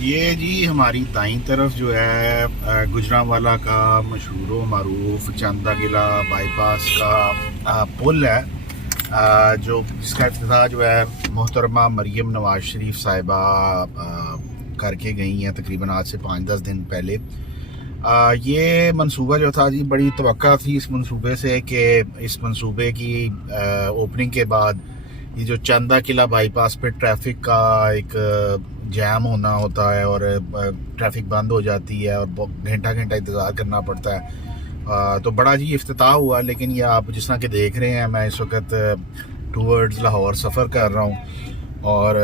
یہ جی ہماری دائیں طرف جو ہے گجرانوالہ کا مشہور و معروف چندہ قلعہ بائی پاس کا پل ہے، جو جس کا افتتاح جو ہے محترمہ مریم نواز شریف صاحبہ کر کے گئی ہیں تقریباً آج سے 5-10 دن پہلے۔ یہ منصوبہ جو تھا جی، بڑی توقع تھی اس منصوبے سے کہ اس منصوبے کی اوپننگ کے بعد یہ جو چندہ قلعہ بائی پاس پہ ٹریفک کا ایک جام ہونا ہوتا ہے اور ٹریفک بند ہو جاتی ہے اور گھنٹہ انتظار کرنا پڑتا ہے، تو بڑا جی افتتاح ہوا۔ لیکن یہ آپ جس طرح کہ دیکھ رہے ہیں، میں اس وقت ٹورڈز لاہور سفر کر رہا ہوں، اور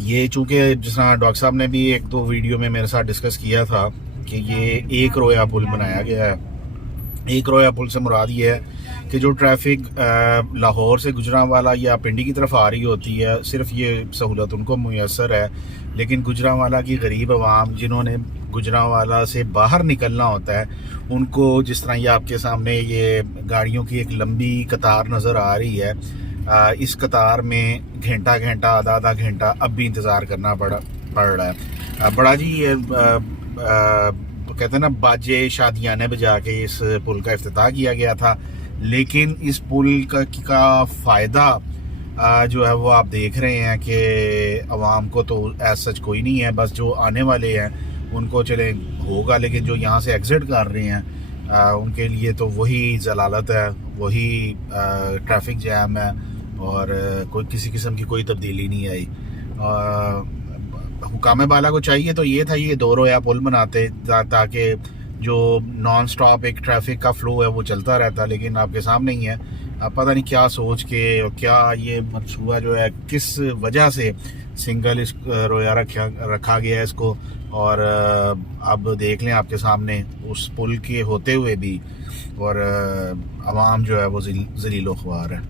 یہ چونکہ جس طرح ڈاکٹر صاحب نے بھی 1-2 ویڈیو میں میرے ساتھ ڈسکس کیا تھا کہ یہ ایک رویا پل بنایا گیا ہے۔ ایک رویا پل سے مراد یہ ہے کہ جو ٹریفک لاہور سے گجرانوالہ یا پنڈی کی طرف آ رہی ہوتی ہے، صرف یہ سہولت ان کو میسر ہے، لیکن گجرانوالہ کی غریب عوام جنہوں نے گجرانوالہ سے باہر نکلنا ہوتا ہے، ان کو جس طرح یہ آپ کے سامنے یہ گاڑیوں کی ایک لمبی قطار نظر آ رہی ہے، اس قطار میں گھنٹہ آدھا گھنٹہ اب بھی انتظار کرنا پڑ رہا ہے۔ بڑا جی کہتے ہیں نا باجے شادیاں بجا کے اس پل کا افتتاح کیا گیا تھا، لیکن اس پل کا فائدہ جو ہے وہ آپ دیکھ رہے ہیں کہ عوام کو تو ایز سچ کوئی نہیں ہے، بس جو آنے والے ہیں ان کو چلے ہوگا، لیکن جو یہاں سے ایگزٹ کر رہے ہیں ان کے لیے تو وہی ضلالت ہے، وہی ٹریفک جیم ہے، اور کوئی کسی قسم کی کوئی تبدیلی نہیں آئی۔ حکام بالا کو چاہیے تو یہ تھا یہ 2 رویا پل بناتے تاکہ جو نان سٹاپ ایک ٹریفک کا فلو ہے وہ چلتا رہتا، لیکن آپ کے سامنے ہی ہے، پتہ نہیں کیا سوچ کے اور کیا یہ منصوبہ جو ہے کس وجہ سے سنگل اس رویا رکھا گیا ہے اس کو، اور اب دیکھ لیں آپ کے سامنے اس پل کے ہوتے ہوئے بھی، اور عوام جو ہے وہ ذلیل و خوار ہے۔